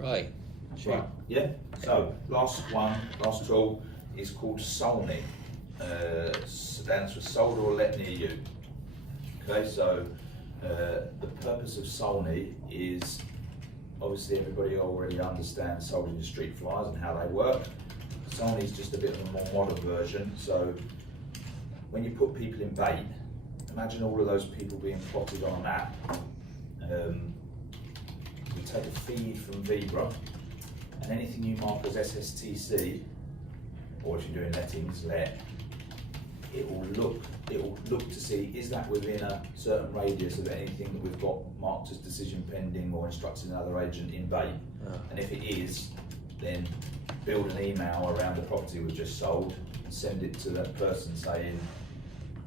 Right. Sure. Right. Yeah. So last tool is called SOLNY. Stands for sold or let near you. Okay. So the purpose of SOLNY is, obviously everybody already understands sold in the street flyers and how they work. SOLNY is just a bit of a more modern version. So when you put people in bait, imagine all of those people being plotted on a map. You take a feed from Vibra, and anything you mark as SSTC, or if you're doing lettings, it will look to see, is that within a certain radius of anything that we've got marked as decision pending or instructing another agent in bait. And if it is, then build an email around the property we've just sold and send it to that person saying,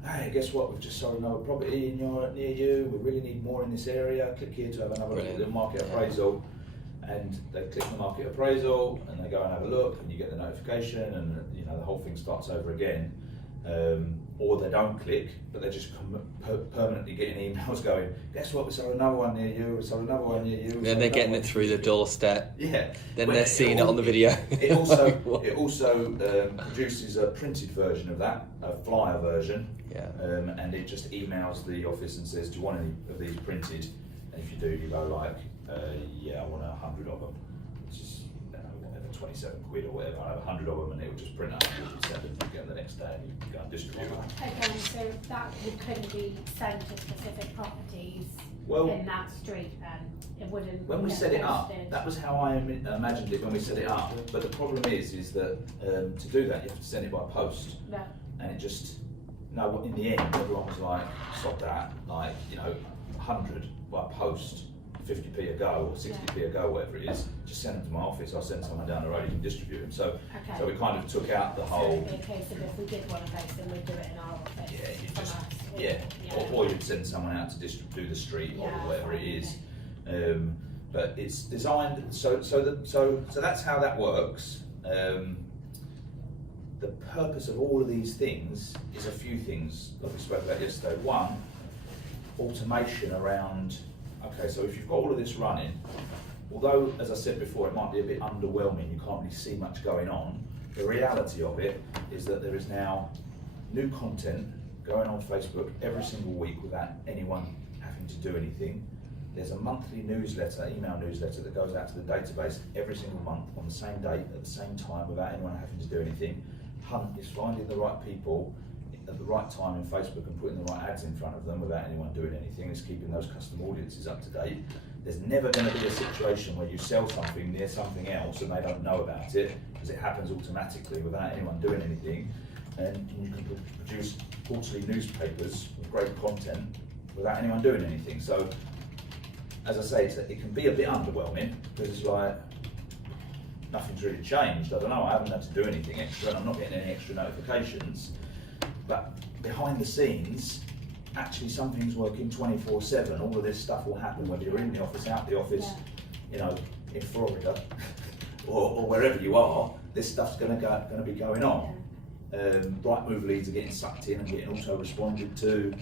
hey, guess what, we've just sold another property near you, we really need more in this area, click here to have another look at the market appraisal. And they click the market appraisal and they go and have a look and you get the notification and the whole thing starts over again. Or they don't click, but they're just permanently getting emails going, guess what, we sold another one near you, we sold another one near you. Then they're getting it through the doorstep. Yeah. Then they're seeing it on the video. It also produces a printed version of that, a flyer version. Yeah. And it just emails the office and says, do you want any of these printed? And if you do, you go like, yeah, I want 100 of them, which is, whatever, 27 quid or whatever. I have 100 of them and it will just print out and send them, you get them the next day and you go and distribute them. Okay, so that couldn't be sent to specific properties in that street then? It wouldn't. When we set it up, that was how I imagined it when we set it up. But the problem is that to do that, you have to send it by post. Yeah. And it just, in the end, everyone was like, stop that, 100 by post, 50p a go or 60p a go, whatever it is, just send them to my office, I'll send someone down the road, you can distribute them. So we kind of took out the whole... So in case of if we did want to post them, we'd do it in our office. Or you'd send someone out to do the street or whatever it is. But it's designed, so that's how that works. The purpose of all of these things is a few things, like we spoke about yesterday. One, automation around, okay, so if you've got all of this running, although, as I said before, it might be a bit underwhelming, you can't really see much going on, the reality of it is that there is now new content going on Facebook every single week without anyone having to do anything. There's a monthly newsletter, email newsletter, that goes out to the database every single month on the same date at the same time without anyone having to do anything. Hunt is finding the right people at the right time in Facebook and putting the right ads in front of them without anyone doing anything. It's keeping those custom audiences up to date. There's never going to be a situation where you sell something near something else and they don't know about it, because it happens automatically without anyone doing anything. And you can produce quarterly newspapers with great content without anyone doing anything. So, as I say, it can be a bit underwhelming because it's like, nothing's really changed. I don't know, I haven't had to do anything extra and I'm not getting any extra notifications. But behind the scenes, actually something's working 24/7. All of this stuff will happen whether you're in the office, out the office, in Florida or wherever you are. This stuff's going to be going on. Right move leads are getting sucked in and getting auto responded to.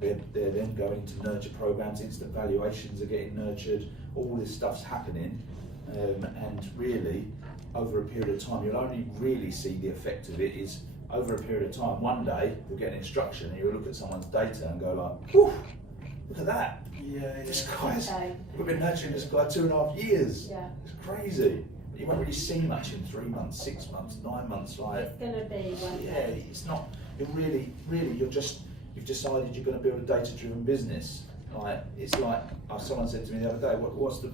They're then going to nurture programs. Instant valuations are getting nurtured. All this stuff's happening, and really, over a period of time, you'll only really see the effect of it is over a period of time. One day you'll get an instruction and you'll look at someone's data and go like, whew, look at that. This guy's, we've been nurturing this guy 2.5 years. It's crazy. You won't really see much in 3 months, 6 months, 9 months. It's going to be one day. It's not. It really, you've decided you're going to build a data-driven business. It's like someone said to me the other day, what's the,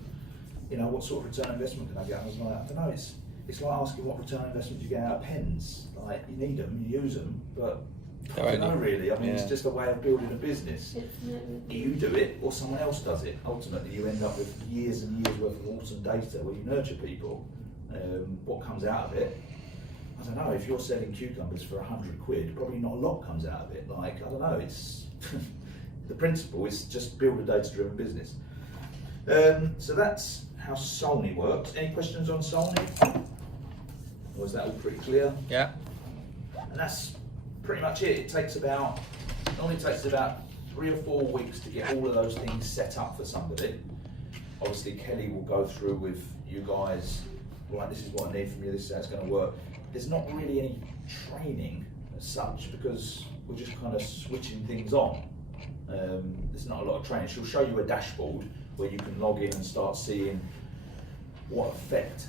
what sort of return on investment can I get? I was like, I don't know. It's like asking what return on investment you get out of pens. Like, you need them, you use them, but I don't know really. I mean, it's just a way of building a business. You do it or someone else does it. Ultimately, you end up with years and years worth of awesome data where you nurture people. What comes out of it, I don't know. If you're selling cucumbers for 100 quid, probably not a lot comes out of it. I don't know. It's the principle is just build a data-driven business. So that's how SOLNY works. Any questions on SOLNY? Or is that all pretty clear? Yeah. And that's pretty much it. Normally takes about 3 or 4 weeks to get all of those things set up for somebody. Obviously Kelly will go through with you guys, right, this is what I need from you, this is how it's going to work. There's not really any training as such because we're just kind of switching things on. There's not a lot of training. She'll show you a dashboard where you can log in and start seeing what effect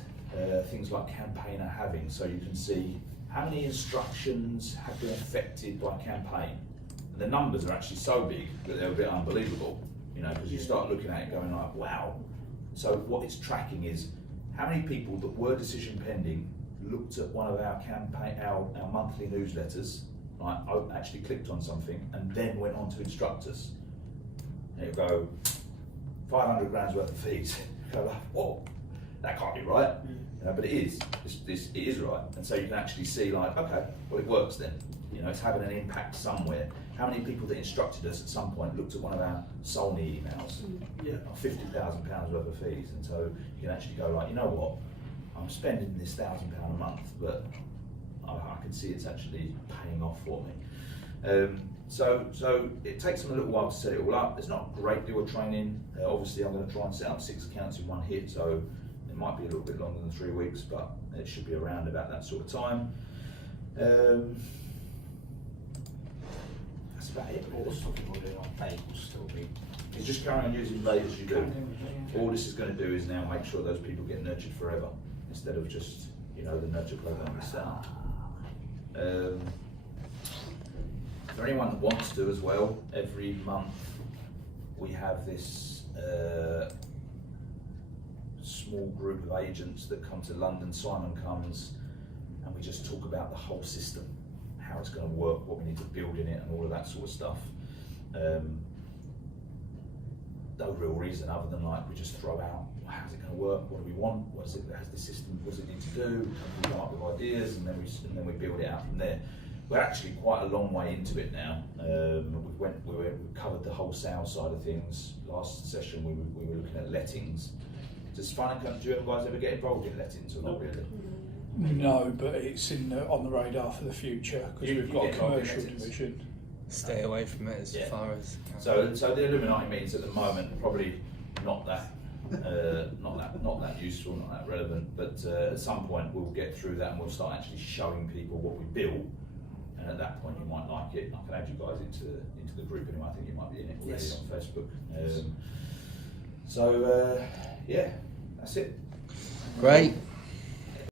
things like campaign are having. So you can see how many instructions have been affected by campaign. And the numbers are actually so big that they're a bit unbelievable, you know, because you start looking at it going like, wow. So what it's tracking is how many people that were decision pending looked at one of our campaign, our monthly newsletters, like actually clicked on something and then went on to instruct us. And it'll go 500 grams worth of fees. You go like, whoa, that can't be right. You know, but it is. It is right. And so you can actually see like, okay, well it works then. You know, it's having an impact somewhere. How many people that instructed us at some point looked at one of our SOLNY emails? Yeah, £50,000 worth of fees. And so you can actually go like, you know what, I'm spending this £1,000 a month, but I can see it's actually paying off for me. So it takes them a little while to set it all up. There's not a great deal of training. Obviously I'm going to try and set up 6 accounts in one hit, so it might be a little bit longer than 3 weeks, but it should be around about that sort of time. That's about it. All the stuff you're doing on pay will still be. It's just carrying on using Blade as you do. All this is going to do is now make sure those people get nurtured forever, instead of just, you know, the nurture program we set up. For anyone that wants to as well, every month we have this small group of agents that come to London. Simon comes and we just talk about the whole system, how it's going to work, what we need to build in it and all of that sort of stuff. No real reason other than like we just throw out, how's it going to work, what do we want, what is it, has the system, what does it need to do, and we come up with ideas and then we build it out from there. We're actually quite a long way into it now. We covered the wholesale side of things. Last session we were looking at lettings. Does finance, do you guys ever get involved in lettings or not really? No, but it's on the radar for the future because we've got a commercial division. Stay away from it as far as. So the Illuminati meetings at the moment probably not that useful, not that relevant. But at some point we'll get through that and we'll start actually showing people what we built. And at that point you might like it. I can add you guys into the group anyway. I think you might be in it already on Facebook. Yeah, that's it. Great.